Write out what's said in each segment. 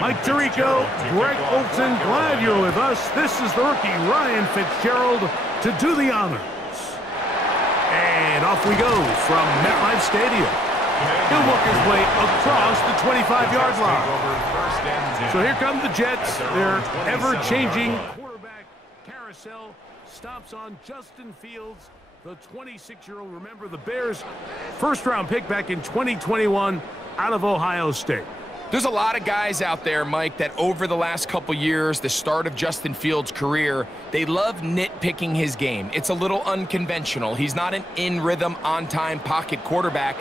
Mike Tirico, Greg Olson, glad you're with us. This is the rookie Ryan Fitzgerald to do the honors. And off we go from MetLife Stadium. He'll work his way across the 25-yard line. So here come the Jets. Their ever-changing quarterback carousel stops on Justin Fields, the 26-year-old. Remember, the Bears' first-round pick back in 2021 out of Ohio State. There's a lot of guys out there, Mike, that over the last couple years, the start of Justin Fields' career, they love nitpicking his game. It's a little unconventional. He's not an in-rhythm, on-time pocket quarterback,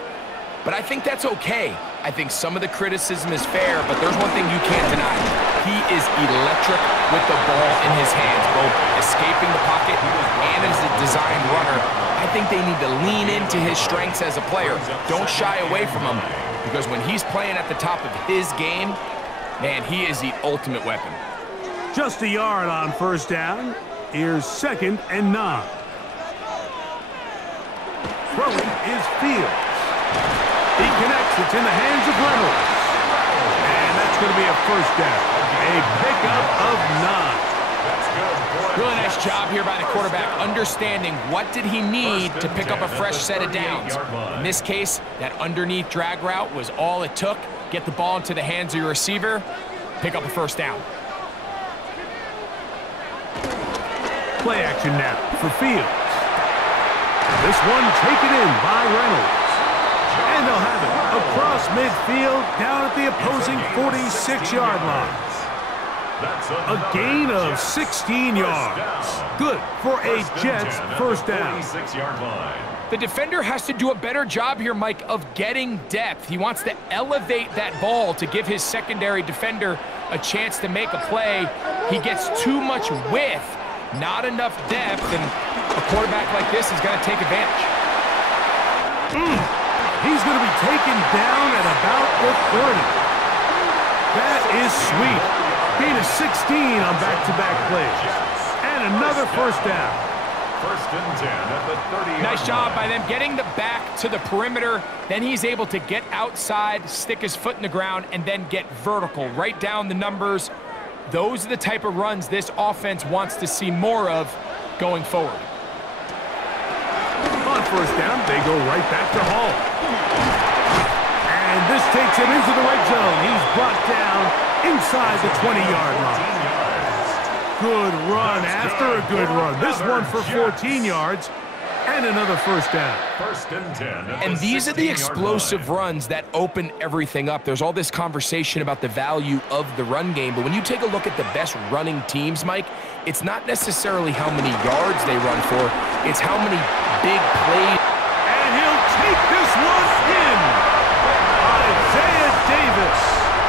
but I think that's okay. I think some of the criticism is fair, but there's one thing you can't deny. He is electric with the ball in his hands, both escaping the pocket and as a design runner. I think they need to lean into his strengths as a player. Don't shy away from him, because when he's playing at the top of his game, man, he is the ultimate weapon. Just a yard on first down. Here's 2nd and 9. Throwing is Fields. He connects. It's in the hands of Reynolds. And that's going to be a first down. A pickup of 9. Really nice job here by the quarterback, understanding what did he need to pick up a fresh set of downs. In this case, that underneath drag route was all it took. Get the ball into the hands of your receiver, pick up a first down. Play action now for Fields. This one taken in by Reynolds. And they'll have it across midfield down at the opposing 46-yard line. A gain of 16 yards. Good for a Jets first down. The defender has to do a better job here, Mike, of getting depth. He wants to elevate that ball to give his secondary defender a chance to make a play. He gets too much width, not enough depth, and a quarterback like this is going to take advantage. He's going to be taken down at about the 30. That is sweet. Gain of 16 on back-to-back plays. And another first down. 1st and 10 at the 30. Nice job by them getting the back to the perimeter. Then he's able to get outside, stick his foot in the ground, and then get vertical. Right down the numbers. Those are the type of runs this offense wants to see more of going forward. On first down, they go right back to Hall. And this takes him into the red zone. He's brought down inside the 20-yard line. Good run after a good run. This one for 14 yards and another first down. 1st and 10. And these are the explosive runs that open everything up. There's all this conversation about the value of the run game, but when you take a look at the best running teams, Mike, it's not necessarily how many yards they run for, it's how many big plays. And he'll take this one in. Isaiah Davis.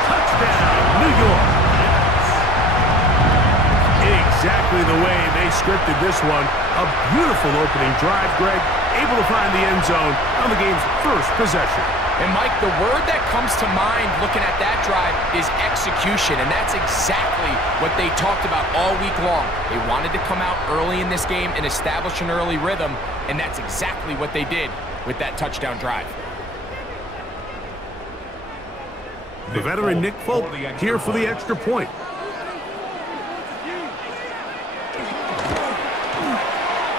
Touchdown, New York. Exactly the way they scripted this one. A beautiful opening drive, Greg. Able to find the end zone on the game's first possession. And, Mike, the word that comes to mind looking at that drive is execution, and that's exactly what they talked about all week long. They wanted to come out early in this game and establish an early rhythm, and that's exactly what they did with that touchdown drive. The veteran Nick Folk here for the extra point.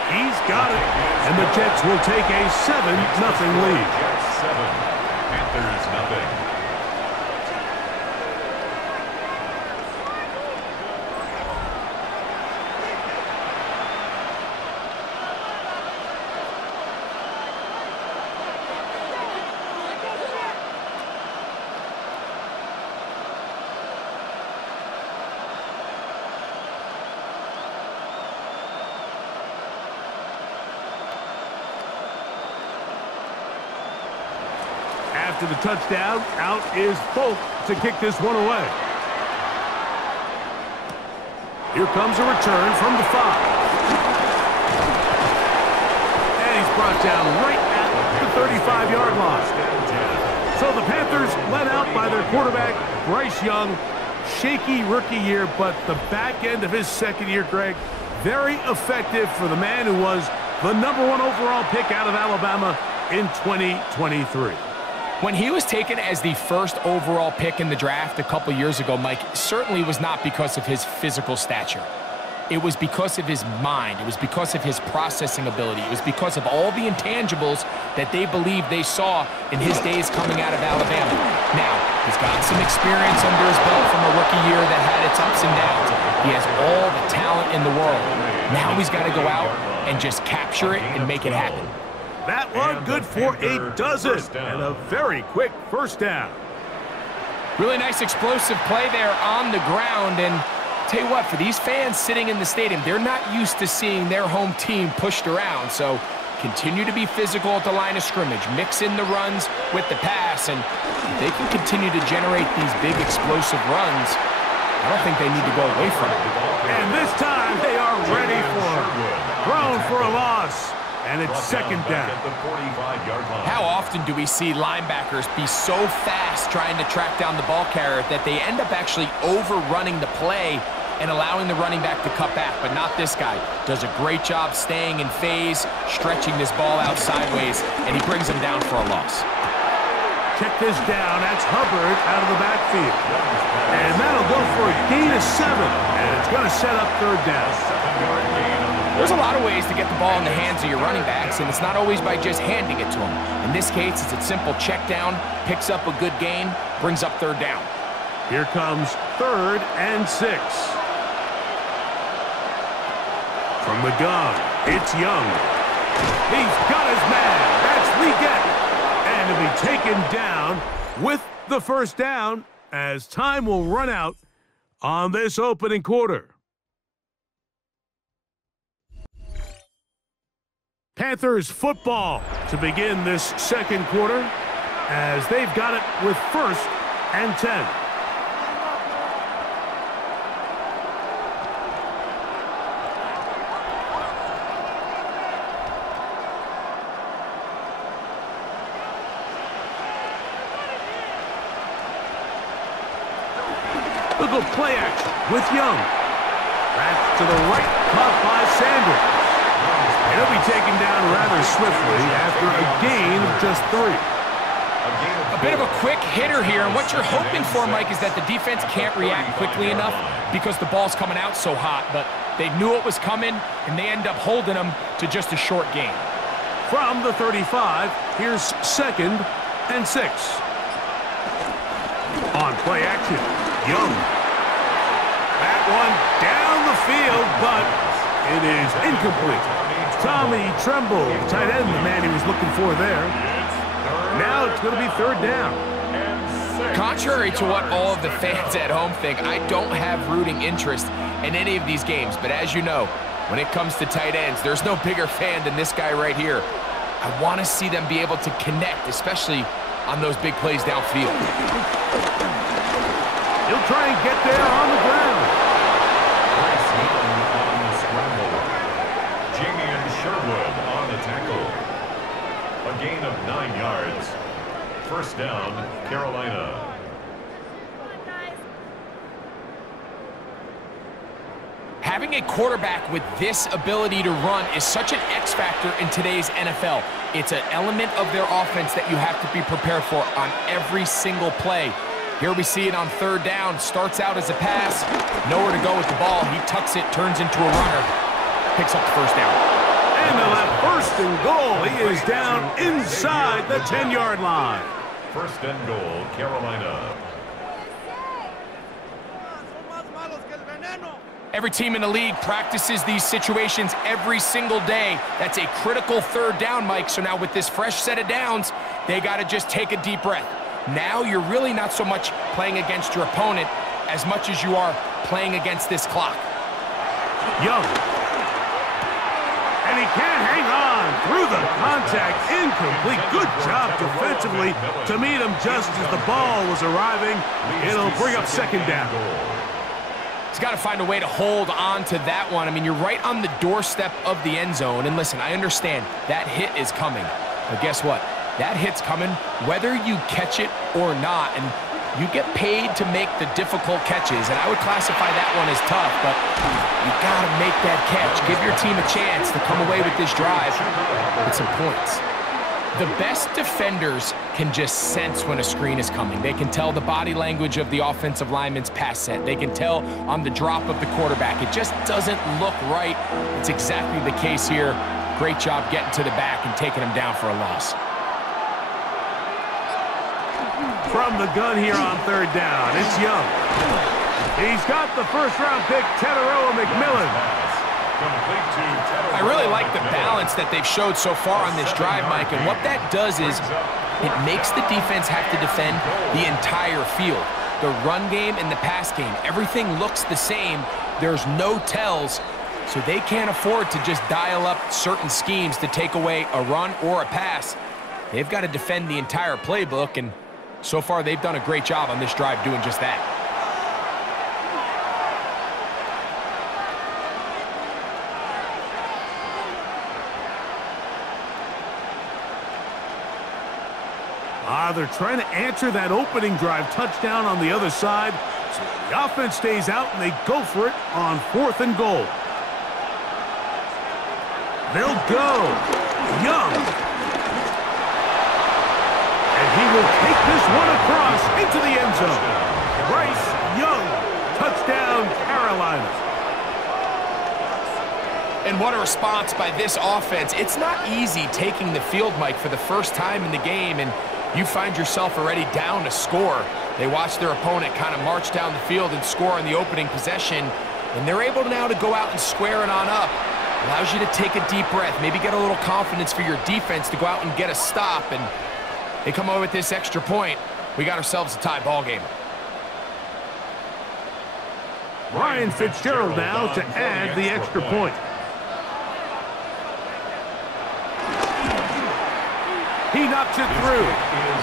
He's got it. And the Jets will take a 7-0 lead. Jets 7, Panthers nothing. After the touchdown, out is Folk to kick this one away. Here comes a return from the 5. And he's brought down right at the 35-yard line. So the Panthers led out by their quarterback, Bryce Young. Shaky rookie year, but the back end of his second year, Greg, very effective for the man who was the #1 overall pick out of Alabama in 2023. When he was taken as the first overall pick in the draft a couple years ago, Mike, certainly was not because of his physical stature. It was because of his mind. It was because of his processing ability. It was because of all the intangibles that they believed they saw in his days coming out of Alabama. Now, he's got some experience under his belt from a rookie year that had its ups and downs. He has all the talent in the world. Now he's got to go out and just capture it and make it happen. That one good for a dozen and a very quick first down. Really nice explosive play there on the ground. And tell you what, for these fans sitting in the stadium, they're not used to seeing their home team pushed around. So continue to be physical at the line of scrimmage. Mix in the runs with the pass. And if they can continue to generate these big explosive runs, I don't think they need to go away from it. And this time they are ready for it. Thrown for a loss. And it's second down. How often do we see linebackers be so fast trying to track down the ball carrier that they end up actually overrunning the play and allowing the running back to cut back? But not this guy. Does a great job staying in phase, stretching this ball out sideways, and he brings him down for a loss. Check this down. That's Hubbard out of the backfield. And that'll go for a gain of 7. And it's going to set up third down. There's a lot of ways to get the ball in the hands of your running backs, and it's not always by just handing it to them. In this case, it's a simple check down, picks up a good gain, brings up third down. Here comes 3rd and 6. From the gun, it's Young. He's got his man. That's Leggett. And he'll be taken down with the first down as time will run out on this opening quarter. Panthers football to begin this second quarter as they've got it with 1st and 10. Look at play action with Young. That's to the right, caught by Sanders. And he'll be taken down rather swiftly after a gain of just 3. A bit of a quick hitter here, and what you're hoping for, Mike, is that the defense can't react quickly enough because the ball's coming out so hot, but they knew it was coming, and they end up holding them to just a short gain. From the 35, here's 2nd and 6. On play action, Young. That one down the field, but it is incomplete. Tommy Tremble, tight end, the man he was looking for there. Now it's going to be third down. Contrary to what all of the fans at home think, I don't have rooting interest in any of these games. But as you know, when it comes to tight ends, there's no bigger fan than this guy right here. I want to see them be able to connect, especially on those big plays downfield. He'll try and get there on the ground. Sherwood on the tackle. A gain of 9 yards. First down, Carolina. Having a quarterback with this ability to run is such an X factor in today's NFL. It's an element of their offense that you have to be prepared for on every single play. Here we see it on third down. Starts out as a pass. Nowhere to go with the ball. He tucks it, turns into a runner. Picks up the first down. And on that 1st and goal, he is down inside the 10-yard line. 1st and goal, Carolina. Every team in the league practices these situations every single day. That's a critical third down, Mike. So now with this fresh set of downs, they got to just take a deep breath. Now you're really not so much playing against your opponent as much as you are playing against this clock. Young. And he can't hang on through the contact. Incomplete. Good job defensively to meet him just as the ball was arriving. It'll bring up second down. He's got to find a way to hold on to that one. I mean, you're right on the doorstep of the end zone. And listen, I understand that hit is coming. But guess what? That hit's coming whether you catch it or not. And you get paid to make the difficult catches. And I would classify that one as tough, but you got to make that catch. Give your team a chance to come away with this drive with some points. The best defenders can just sense when a screen is coming. They can tell the body language of the offensive lineman's pass set. They can tell on the drop of the quarterback. It just doesn't look right. It's exactly the case here. Great job getting to the back and taking him down for a loss. From the gun here on third down, it's Young. He's got the first-round pick, Teteroa McMillan. I really like the balance that they've showed so far on this drive, Mike, and what that does is it makes the defense have to defend the entire field. The run game and the pass game, everything looks the same. There's no tells, so they can't afford to just dial up certain schemes to take away a run or a pass. They've got to defend the entire playbook, and so far they've done a great job on this drive doing just that. They're trying to answer that opening drive touchdown on the other side. So the offense stays out, and they go for it on 4th and goal. They'll go. Young. And he will take this one across into the end zone. Bryce Young. Touchdown, Carolina. And what a response by this offense. It's not easy taking the field, Mike, for the first time in the game, and you find yourself already down a score. They watch their opponent kind of march down the field and score on the opening possession, and they're able now to go out and square it on up. Allows you to take a deep breath, maybe get a little confidence for your defense to go out and get a stop, and they come away with this extra point. We got ourselves a tie ball game. Ryan Fitzgerald now to add the extra point. He knocks it through,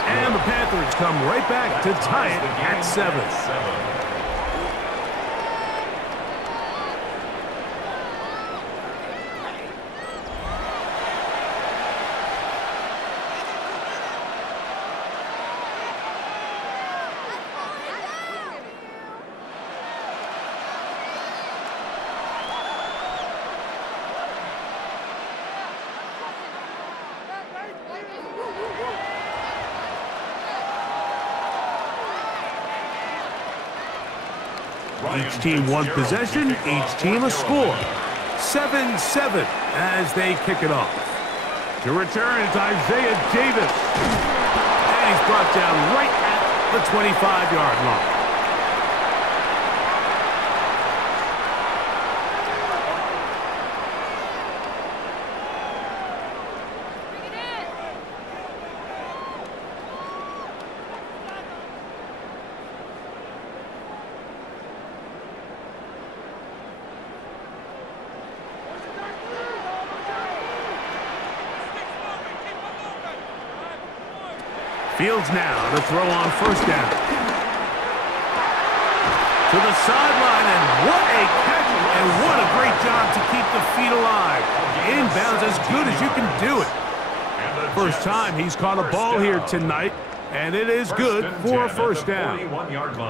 and the Panthers come right back to tie it at 7. Each team one possession, each team a score. 7-7 as they kick it off. To return is Isaiah Davis. And he's brought down right at the 25-yard line. Fields now to throw on first down. To the sideline, and what a catch, and what a great job to keep the feet alive. Inbounds as good as you can do it. First time he's caught a ball here tonight, and it is good for a first down.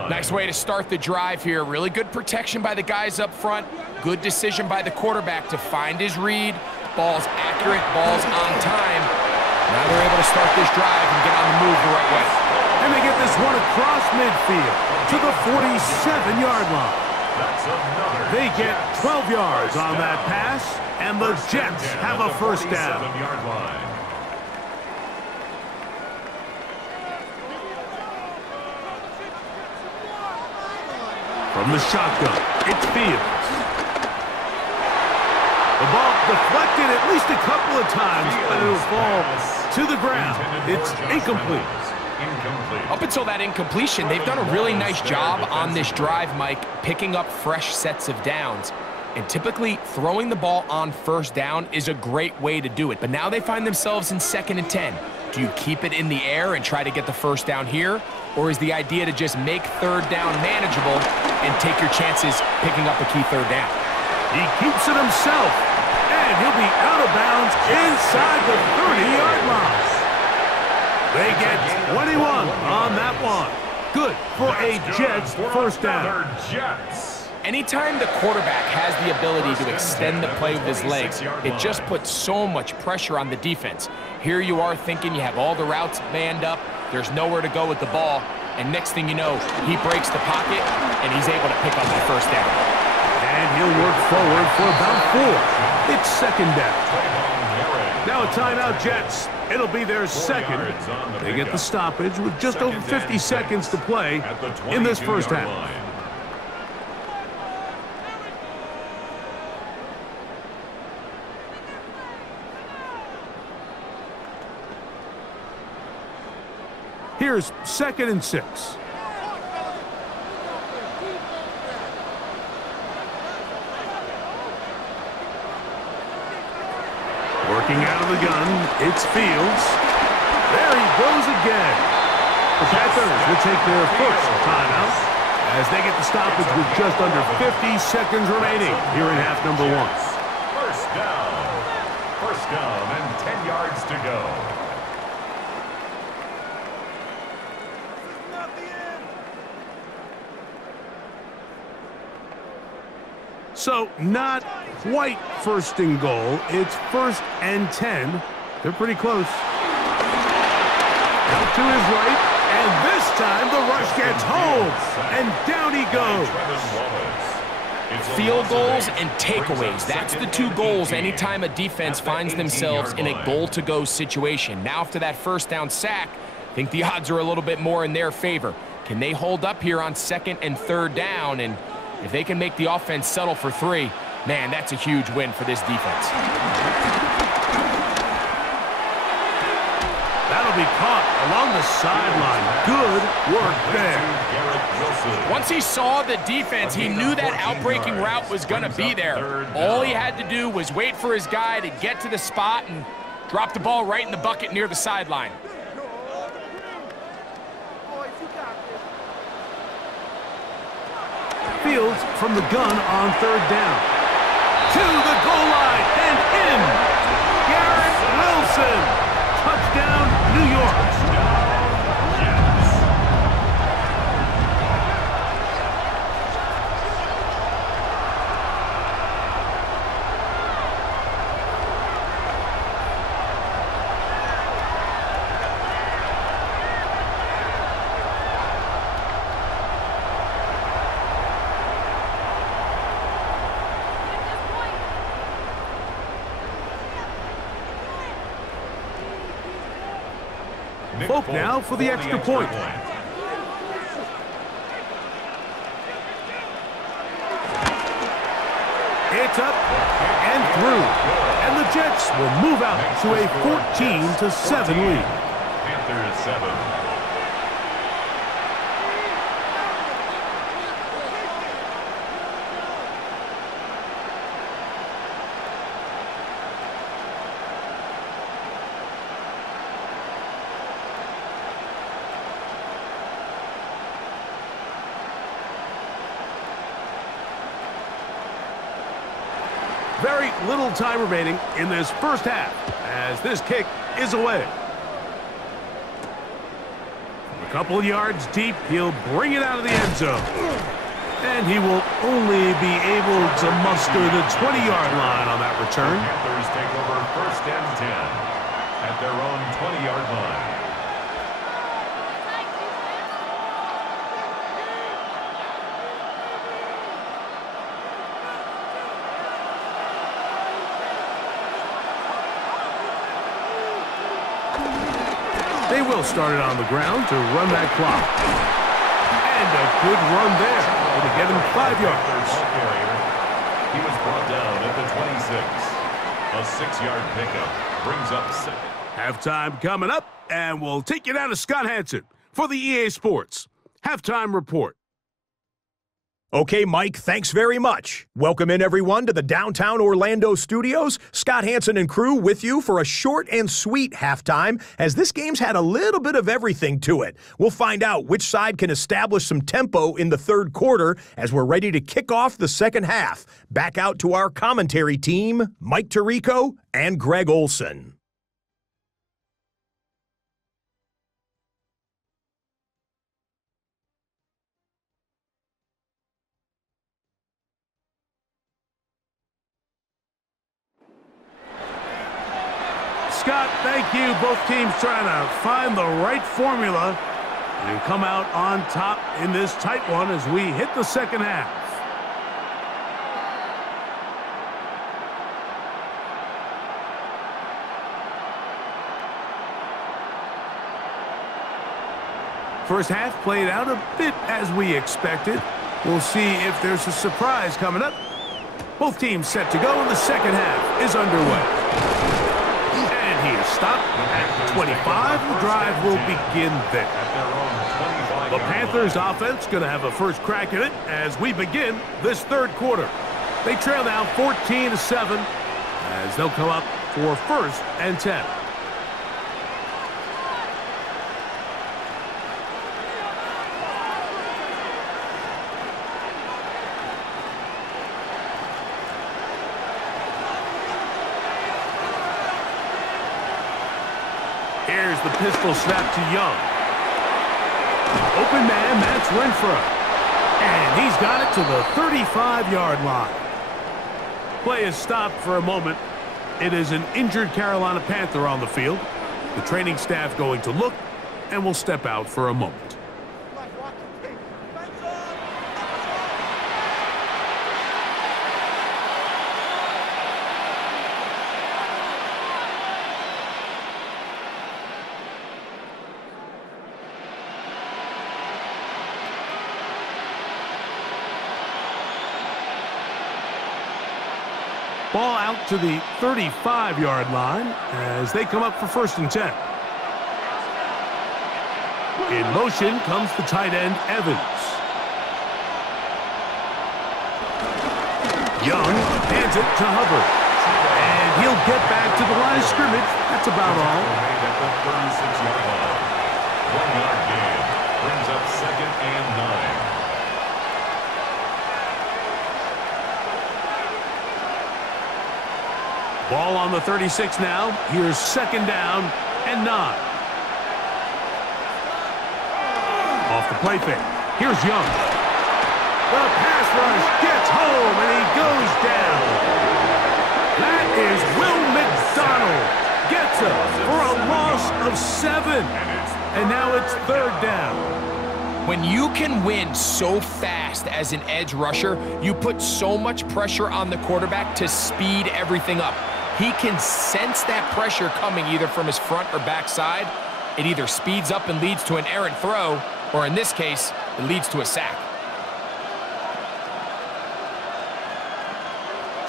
Nice way to start the drive here. Really good protection by the guys up front. Good decision by the quarterback to find his read. Ball's accurate, ball's on time. Now they're able to start this drive and get on the move the right way. And they get this one across midfield to the 47-yard line. They get 12 yards on that pass, and the Jets have a first down. From the shotgun, it's Fields. The ball deflected at least a couple of times, but it'll fall to the ground. It's incomplete. Up until that incompletion, they've done a really nice job on this drive, Mike, picking up fresh sets of downs. And typically, throwing the ball on first down is a great way to do it. But now they find themselves in 2nd and 10. Do you keep it in the air and try to get the first down here? Or is the idea to just make third down manageable and take your chances picking up a key third down? He keeps it himself, and he'll be out of bounds inside the 30-yard line. They get 21 on that one. Good for a Jets first down. Jets. Anytime the quarterback has the ability to extend the play with his legs, it just puts so much pressure on the defense. Here you are thinking you have all the routes manned up, there's nowhere to go with the ball, and next thing you know, he breaks the pocket, and he's able to pick up the first down. And he'll work forward for about 4. It's second down. Now a timeout, Jets. It'll be their second. They get the stoppage with just over 50 seconds to play in this first half. Here's 2nd and 6. Working out of the gun, it's Fields. There he goes again. The Panthers will take their first timeout as they get the stoppage with just under 50 seconds remaining here in half number 1. First down. First down and 10 yards to go. So not quite first and goal. It's 1st and 10. They're pretty close. Out to his right, and this time the rush gets home, and down he goes. Field goals and takeaways. That's the 2 goals anytime a defense finds themselves in a goal-to-go situation. Now after that first down sack, I think the odds are a little bit more in their favor. Can they hold up here on 2nd and 3rd down? And if they can make the offense settle for 3, man, that's a huge win for this defense. That'll be caught along the sideline. Good work there. Once he saw the defense, he knew that outbreaking route was going to be there. All he had to do was wait for his guy to get to the spot and drop the ball right in the bucket near the sideline. Fields from the gun on 3rd down. To the goal line and in. Garrett Wilson. Touchdown, New York. Folk now for the extra point. It's up and through. And the Jets will move out to a 14-7 lead. Panthers 7. Very little time remaining in this first half as this kick is away. From a couple yards deep, he'll bring it out of the end zone. And he will only be able to muster the 20-yard line on that return. Panthers take over 1st and 10 at their own 20-yard line. They will start it on the ground to run that clock. And a good run there. To get him 5 yards. He was brought down at the 26. A 6-yard pickup brings up 2nd. Halftime coming up, and we'll take you down to Scott Hanson for the EA Sports Halftime Report. Okay, Mike, thanks very much. Welcome in, everyone, to the downtown Orlando studios. Scott Hanson and crew with you for a short and sweet halftime, as this game's had a little bit of everything to it. We'll find out which side can establish some tempo in the 3rd quarter as we're ready to kick off the 2nd half. Back out to our commentary team, Mike Tirico and Greg Olson. Scott, thank you. Both teams trying to find the right formula and come out on top in this tight one as we hit the second half. First half played out a bit as we expected. We'll see if there's a surprise coming up. Both teams set to go, and the second half is underway. And he is stopped at 25. The drive will begin there. The Panthers offense going to have a first crack at it as we begin this third quarter. They trail now 14-7 as they'll come up for first and 10. Here's the pistol snap to Young. Open man, that's Renfro. And he's got it to the 35-yard line. Play is stopped for a moment. It is an injured Carolina Panther on the field. The training staff going to look and will step out for a moment. Ball out to the 35-yard line as they come up for first and 10. In motion comes the tight end, Evans. Young hands it to Hubbard. And he'll get back to the line of scrimmage. That's about all. At the 36-yard line. 1-yard gain. Brings up second and 9. Ball on the 36 now. Here's second down and 9. Off the play fake. Here's Young. The pass rush gets home and he goes down. That is Will McDonald. Gets him for a loss of 7. And now it's third down. When you can win so fast as an edge rusher, you put so much pressure on the quarterback to speed everything up. He can sense that pressure coming either from his front or back side. It either speeds up and leads to an errant throw, or in this case, it leads to a sack.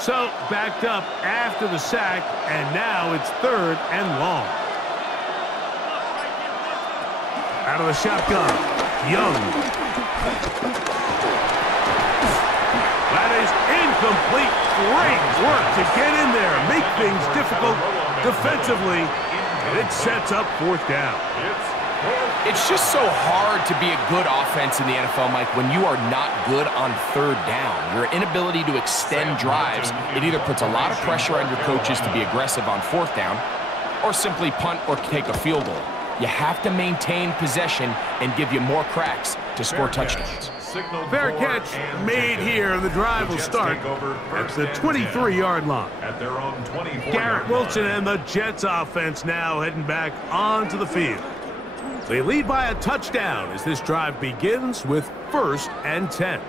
So, backed up after the sack, and now it's third and long. Out of the shotgun, Young. That is incomplete. Great work to get in there, make things difficult defensively, and it sets up fourth down. It's just so hard to be a good offense in the NFL, Mike, when you are not good on third down. Your inability to extend drives, it either puts a lot of pressure on your coaches to be aggressive on fourth down or simply punt or take a field goal. You have to maintain possession and give you more cracks to score touchdowns. Fair catch made here. The drive will start at the 23-yard line. Garrett Wilson and the Jets offense now heading back onto the field. They lead by a touchdown as this drive begins with first and 10.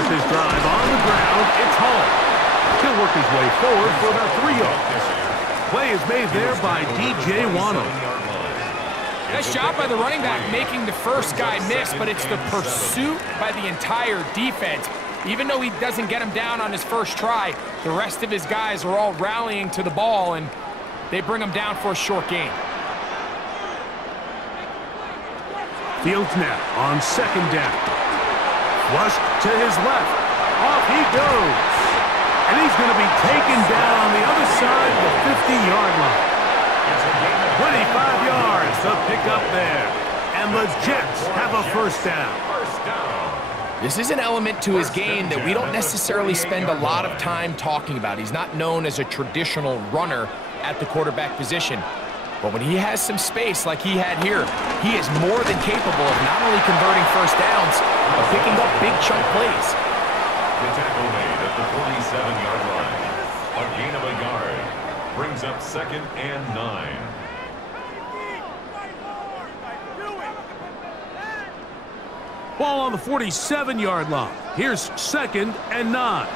This drive on the ground, it's Hall. He'll work his way forward for about 3 yards. Play is made there by DJ Wano. Nice job by the running back making the first guy miss, but it's the pursuit by the entire defense. Even though he doesn't get him down on his first try, the rest of his guys are all rallying to the ball, and they bring him down for a short gain. Fields now on second down. Flushed to his left. Off he goes. And he's going to be taken down on the other side of the 50-yard line. 25 yards to pick up there. And the Jets have a first down. This is an element to his game that we don't necessarily spend a lot of time talking about. He's not known as a traditional runner at the quarterback position. But when he has some space like he had here, he is more than capable of not only converting first downs, but picking up big chunk plays. The tackle made at the 47-yard line. A gain of a yard brings up 2nd and 9. Ball on the 47-yard line. Here's 2nd and 9.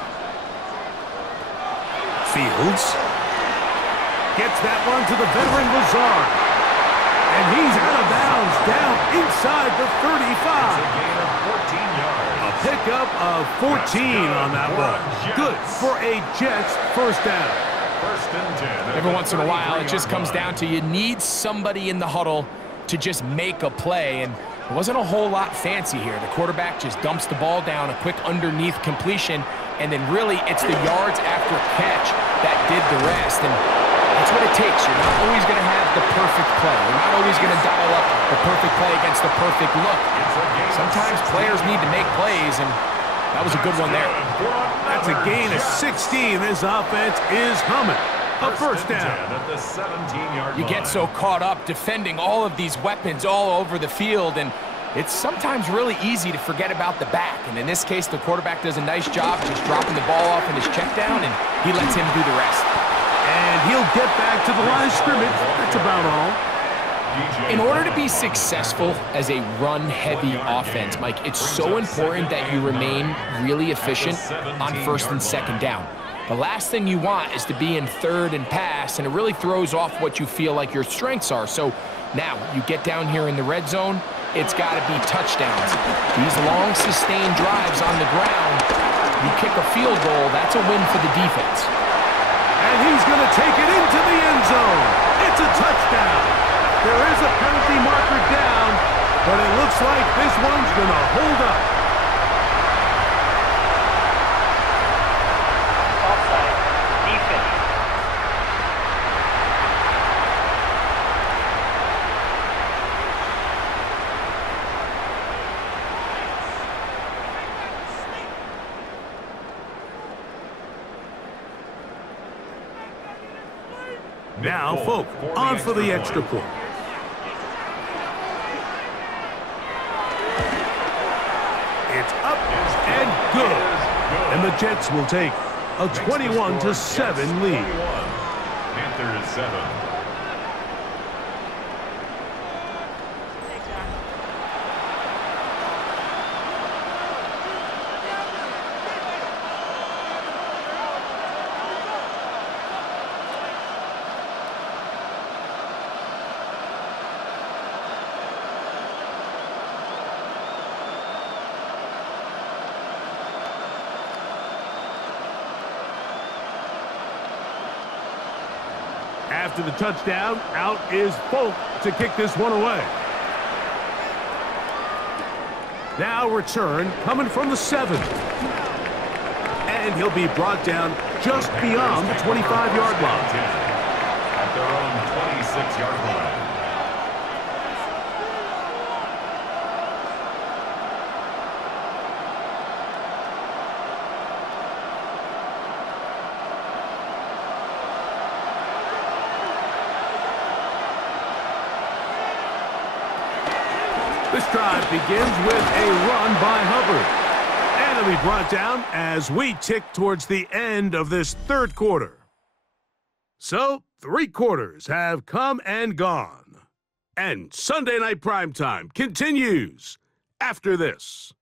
Fields gets that one to the veteran Lazard. And he's out of bounds down inside the 35. A gain of 14 yards. A pickup of 14 on that one. Good for a Jets first down. 1st and 10. Every once in a while, it just comes down to you need somebody in the huddle to just make a play. And it wasn't a whole lot fancy here. The quarterback just dumps the ball down, a quick underneath completion, and then really it's the yards after catch that did the rest. And that's what it takes. You're not always going to have the perfect play. You're not always going to dial up the perfect play against the perfect look. Sometimes players need to make plays, and that was a good one there. That's a gain of 16. This offense is humming. A first down. At the 17-yard line. You get so caught up defending all of these weapons all over the field, and it's sometimes really easy to forget about the back. And in this case, the quarterback does a nice job just dropping the ball off in his check down, and he lets him do the rest. And he'll get back to the line of scrimmage. That's about all. In order to be successful as a run-heavy offense, Mike, it's so important that you remain really efficient on 1st and 2nd down. The last thing you want is to be in 3rd and pass, and it really throws off what you feel like your strengths are. So now you get down here in the red zone, it's got to be touchdowns. These long, sustained drives on the ground, you kick a field goal, that's a win for the defense. And he's going to take it into the end zone. It's a touchdown. There is a penalty marker down, but it looks like this one's going to hold up. Now, Folk, on for the extra point. It's up and good. And the Jets will take a 21-7 lead. Panthers 7. After the touchdown, out is Folk to kick this one away. Now return coming from the 7. And he'll be brought down just beyond the 25-yard line. At their own 26-yard line. This drive begins with a run by Hubbard. And it'll be brought down as we tick towards the end of this 3rd quarter. So, 3 quarters have come and gone. And Sunday Night Primetime continues after this.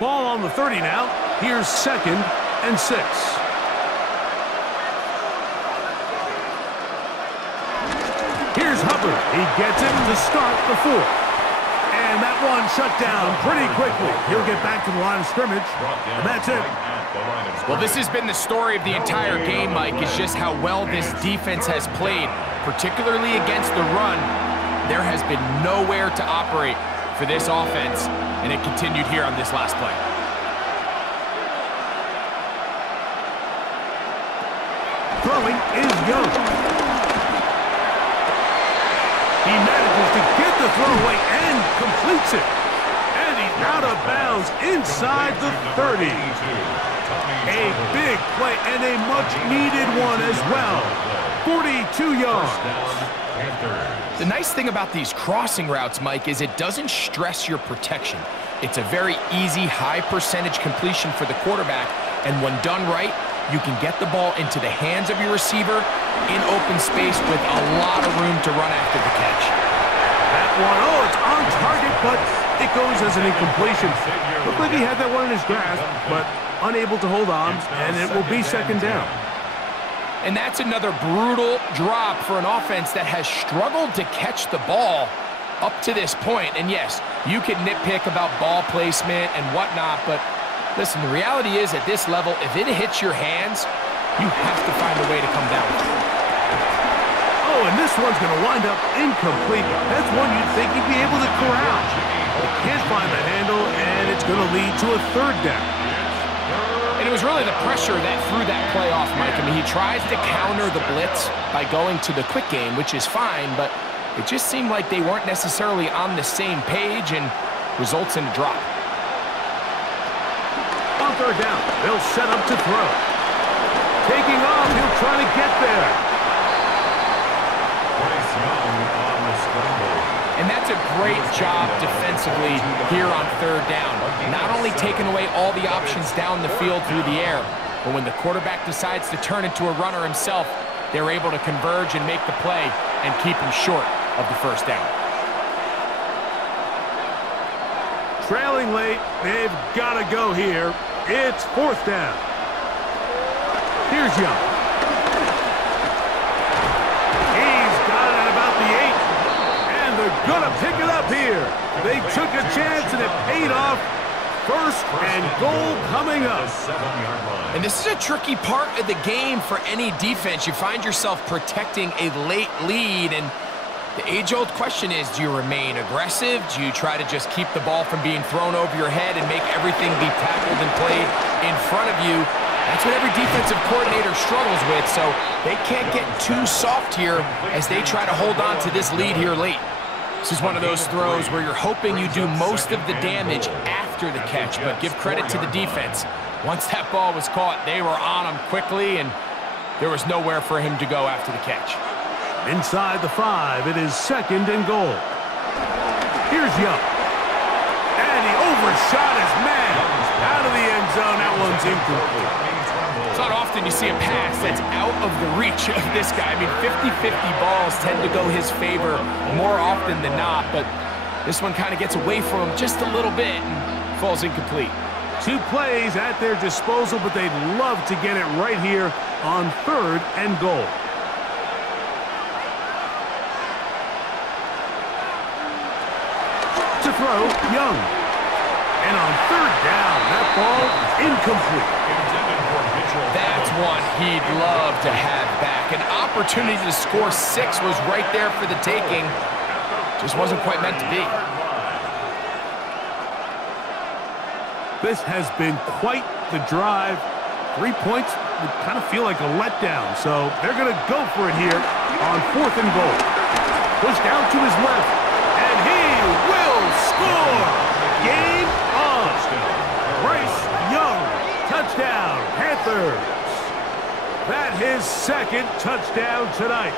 Ball on the 30 now. Here's 2nd and 6. Here's Hubbard. He gets it to start the 4th. And that one shut down pretty quickly. He'll get back to the line of scrimmage. And that's it. Well, this has been the story of the entire game, Mike, is just how well this defense has played, particularly against the run. There has been nowhere to operate for this offense, and it continued here on this last play. Throwing is Young. He manages to get the throw away and completes it. And he's out of bounds inside the 30. A big play and a much-needed one as well. 42 yards. The nice thing about these crossing routes, Mike, is it doesn't stress your protection. It's a very easy, high-percentage completion for the quarterback, and when done right, you can get the ball into the hands of your receiver in open space with a lot of room to run after the catch. That one, oh, it's on target, but it goes as an incompletion. Looked like he had that one in his grasp, but unable to hold on, and it will be second down. And that's another brutal drop for an offense that has struggled to catch the ball up to this point. And yes, you can nitpick about ball placement and whatnot, but listen, the reality is at this level, if it hits your hands, you have to find a way to come down with it. Oh, and this one's going to wind up incomplete. That's one you'd think he'd be able to corral. But can't find the handle, and it's going to lead to a third down. And it was really the pressure that threw that play off, Mike. I mean, he tries to counter the blitz by going to the quick game, which is fine, but it just seemed like they weren't necessarily on the same page and results in a drop. On third down, they'll set up to throw. Taking off, he'll try to get there. And that's a great job defensively here on third down. Not only taking away all the options down the field through the air, but when the quarterback decides to turn into a runner himself, they're able to converge and make the play and keep him short of the first down. Trailing late, they've got to go here. It's fourth down. Here's Young. He's got it at about the 8. And they're going to pick it up here. They took a chance and it paid off. First and goal coming up. And this is a tricky part of the game for any defense. You find yourself protecting a late lead, and the age-old question is, do you remain aggressive? Do you try to just keep the ball from being thrown over your head and make everything be tackled and played in front of you? That's what every defensive coordinator struggles with, so they can't get too soft here as they try to hold on to this lead here late. This is one of those throws where you're hoping you do most of the damage after the catch, but give credit to the defense. Once that ball was caught, they were on him quickly, and there was nowhere for him to go after the catch. Inside the 5, it is second and goal. Here's Young. And he overshot his man. Out of the end zone, that one's incomplete. It's not often you see a pass that's out of the reach of this guy. I mean, 50-50 balls tend to go his favor more often than not, but this one kind of gets away from him just a little bit and falls incomplete. 2 plays at their disposal, but they'd love to get it right here on third and goal. To throw, Young. And on third down, that ball incomplete. That's one he'd love to have back. An opportunity to score 6 was right there for the taking. Just wasn't quite meant to be. This has been quite the drive. 3 points would kind of feel like a letdown, so they're going to go for it here on fourth and goal. Pushed out to his left, and he will score! Game on! Bryce Young, touchdown, Panthers! That his second touchdown tonight.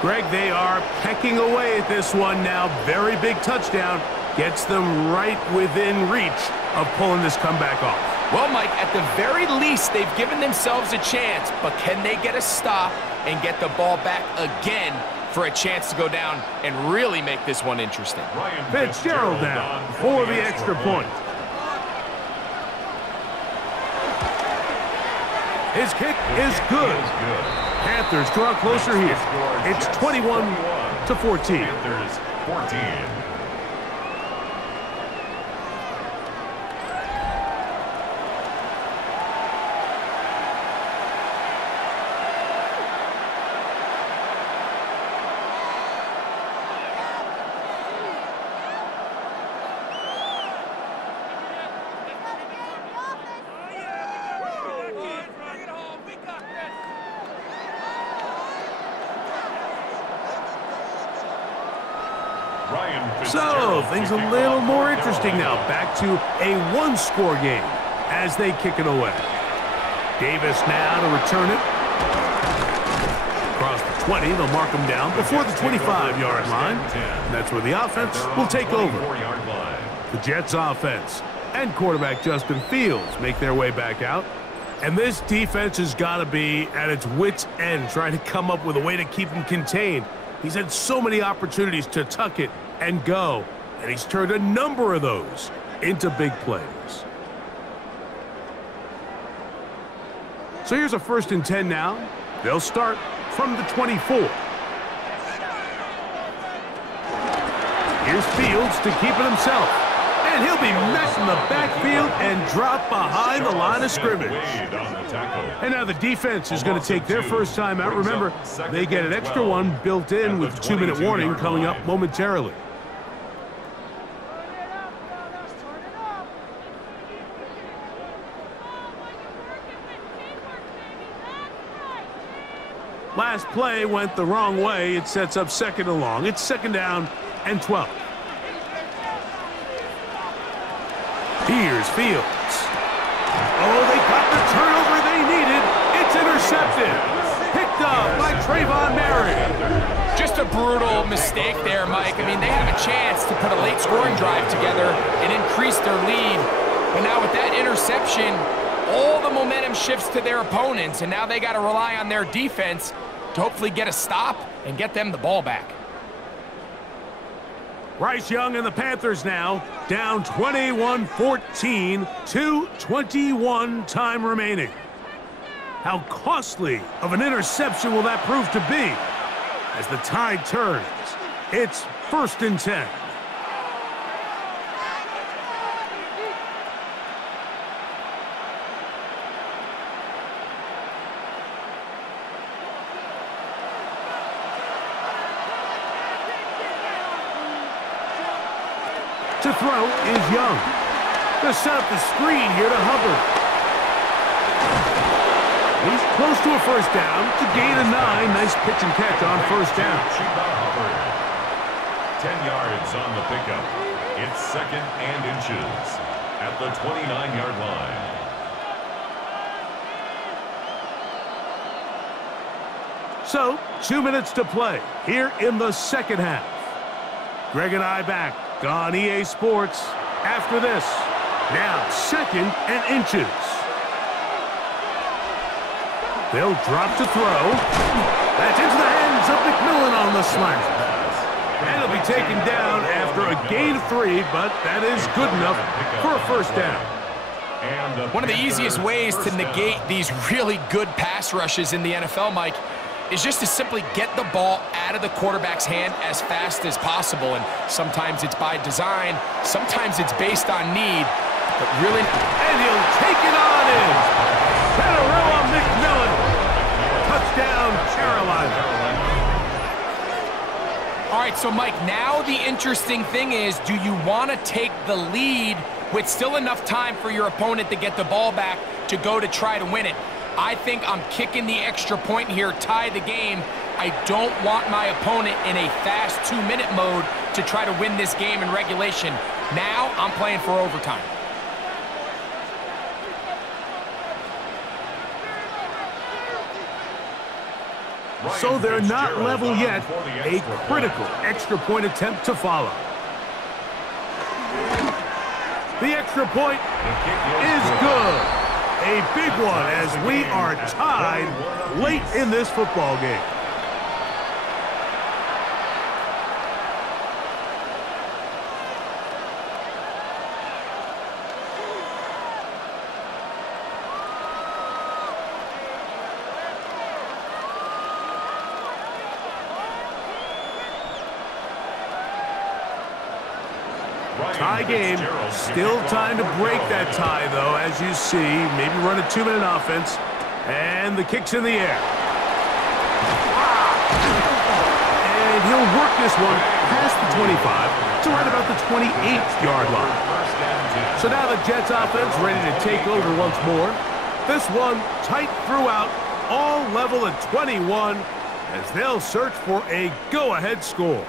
Greg, they are pecking away at this one now. Very big touchdown. Gets them right within reach of pulling this comeback off. Well, Mike, at the very least, they've given themselves a chance, but can they get a stop and get the ball back again for a chance to go down and really make this one interesting? Fitzgerald now for the extra point. His kick is good. Panthers draw closer here. It's 21-14. Panthers 14. So, things a little more interesting now. Back to a one-score game as they kick it away. Davis now to return it. Across the 20, they'll mark him down before the 25-yard line. And that's where the offense will take over. The Jets offense and quarterback Justin Fields make their way back out. And this defense has got to be at its wits' end, trying to come up with a way to keep him contained. He's had so many opportunities to tuck it and go, and he's turned a number of those into big plays. So here's a 1st and 10 now. They'll start from the 24. Here's Fields to keep it himself. And he'll be met in the backfield and drop behind the line of scrimmage. And now the defense is going to take their first time out. Remember, they get an extra one built in with a 2-minute warning coming up momentarily. Last play went the wrong way. It sets up 2nd and long. It's 2nd down and 12. Here's Fields. Oh, they got the turnover they needed. It's intercepted. Picked up by Trayvon Merritt. Just a brutal mistake there, Mike. I mean, they have a chance to put a late scoring drive together and increase their lead. But now with that interception, all the momentum shifts to their opponents, and now they got to rely on their defense to hopefully get a stop and get them the ball back. Bryce Young and the Panthers now down 21-14, 2:21 time remaining. How costly of an interception will that prove to be? As the tide turns, it's 1st and 10. To throw is Young. They'll set up the screen here to Hubbard. He's close to a 1st down to gain a 9. Nice pitch and catch on 1st down. 10 yards on the pickup. It's 2nd and inches at the 29-yard line. So, 2 minutes to play here in the 2nd half. Greg and I back on EA Sports after this. Now 2nd and inches. They'll drop to throw. That's into the hands of McMillan on the slant. And he'll be taken down after a gain of 3, but that is good enough for a 1st down. One of the easiest ways to negate these really good pass rushes in the NFL, Mike, is just to simply get the ball out of the quarterback's hand as fast as possible. And sometimes it's by design, sometimes it's based on need, but really... And he'll take it on in. Carolina McMillan. Touchdown, Carolina. All right, so Mike, now the interesting thing is, do you want to take the lead with still enough time for your opponent to get the ball back to go to try to win it? I think I'm kicking the extra point here, tie the game. I don't want my opponent in a fast 2-minute mode to try to win this game in regulation. Now I'm playing for overtime. So they're not level yet. A critical extra point attempt to follow. The extra point is good. A big one as we are tied late in this football game. Tie game. Still time to break that tie, though, as you see. Maybe run a 2-minute offense. And the kick's in the air. And he'll work this one past the 25 to right about the 28-yard line. So now the Jets offense ready to take over once more. This one tight throughout, all level at 21 as they'll search for a go-ahead score.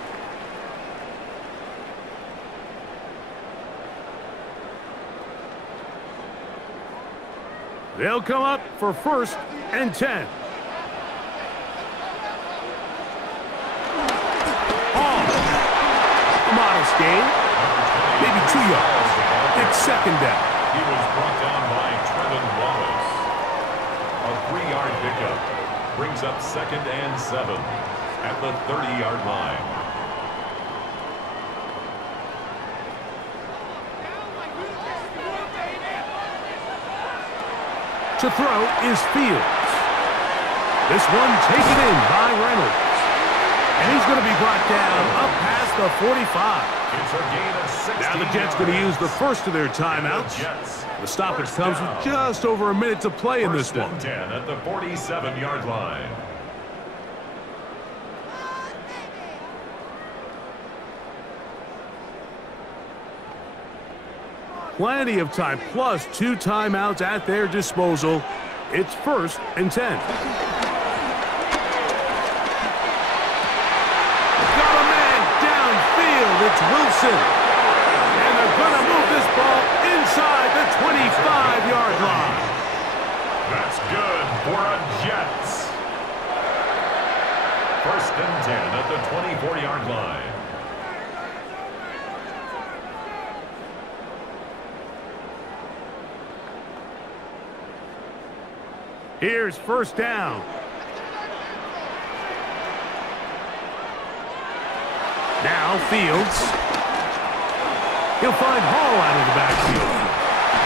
They'll come up for 1st and 10. Modest gain, maybe 2 yards. It's 2nd down. He was brought down by Trevin Wallace. A 3-yard pickup brings up 2nd and 7 at the 30-yard line. To throw is Fields. This one taken in by Reynolds. And he's going to be brought down up past the 45. It's a gain of 16 Now the Jets going to use the first of their timeouts. The stoppage comes with just over a minute to play in this one. 10 at the 47-yard line. Plenty of time, plus 2 timeouts at their disposal. It's 1st and 10. It's Wilson. And they're going to move this ball inside the 25-yard line. That's good for a Jets. 1st and 10 at the 24-yard line. Here's 1st down. Now Fields. He'll find Hall out of the backfield.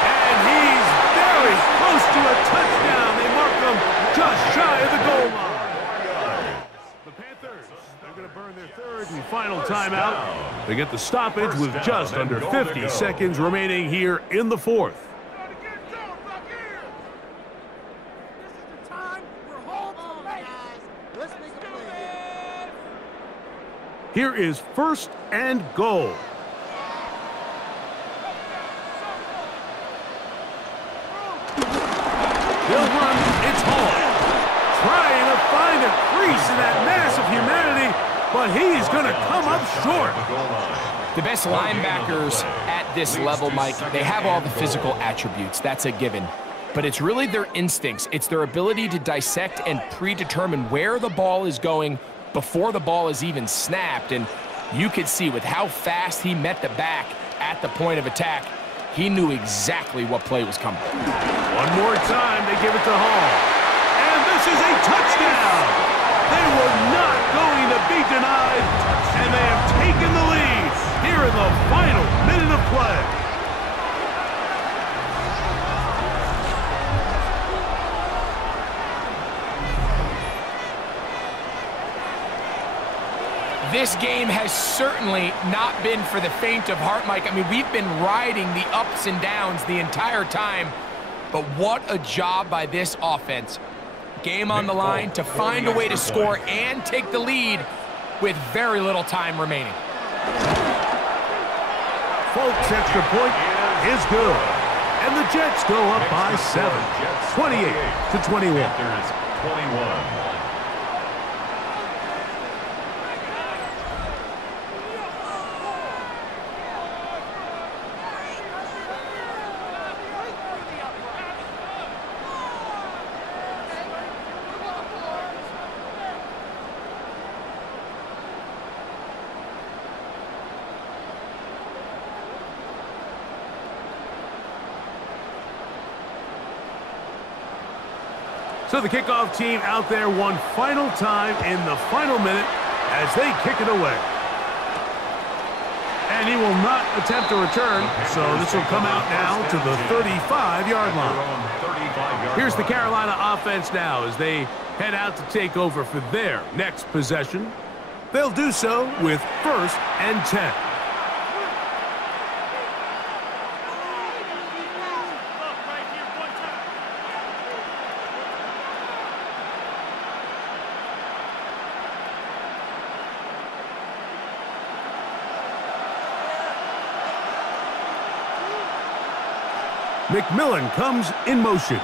And he's very close to a touchdown. They mark him just shy of the goal line. The Panthers, they're going to burn their 3rd and final timeout. They get the stoppage with just under 50 seconds remaining here in the 4th. Here is 1st and goal. He'll run. It's Hall. Trying to find a crease in that mass of humanity, but he's going to come up short. The best linebackers at this level, Mike, they have all the physical attributes. That's a given. But it's really their instincts. It's their ability to dissect and predetermine where the ball is going before the ball is even snapped. And you could see with how fast he met the back at the point of attack, he knew exactly what play was coming. One more time, they give it to Hall. And this is a touchdown. They were not going to be denied, and they have taken the lead here in the final minute of play. This game has certainly not been for the faint of heart, Mike. I mean, we've been riding the ups and downs the entire time, but what a job by this offense. Game on the line to find a way to score and take the lead with very little time remaining. Folks' extra point is good, and the Jets go up by 7, 28-21. Panthers 21. So the kickoff team out there one final time in the final minute as they kick it away. And he will not attempt a return, so this will come out now to the 35-yard line. Here's the Carolina offense now as they head out to take over for their next possession. They'll do so with 1st and 10. McMillan comes in motion.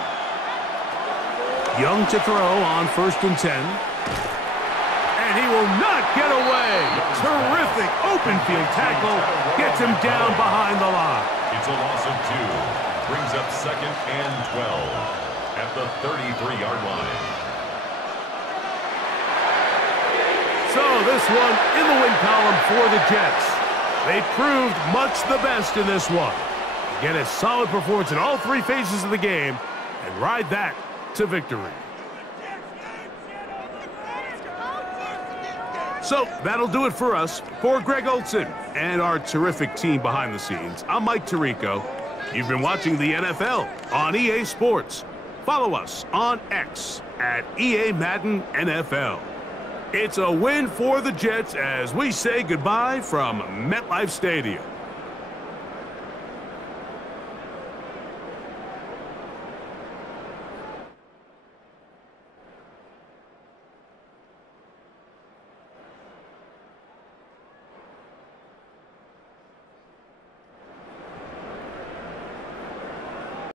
Young to throw on 1st and 10. And he will not get away. Terrific open field tackle. Gets him down behind the line. It's a loss of 2. Brings up 2nd and 12. at the 33-yard line. So this one in the win column for the Jets. They proved much the best in this one. Get a solid performance in all three phases of the game and ride that to victory. So that'll do it for us. For Greg Olson and our terrific team behind the scenes, I'm Mike Tirico. You've been watching the NFL on EA Sports. Follow us on X at EA Madden NFL. It's a win for the Jets as we say goodbye from MetLife Stadium.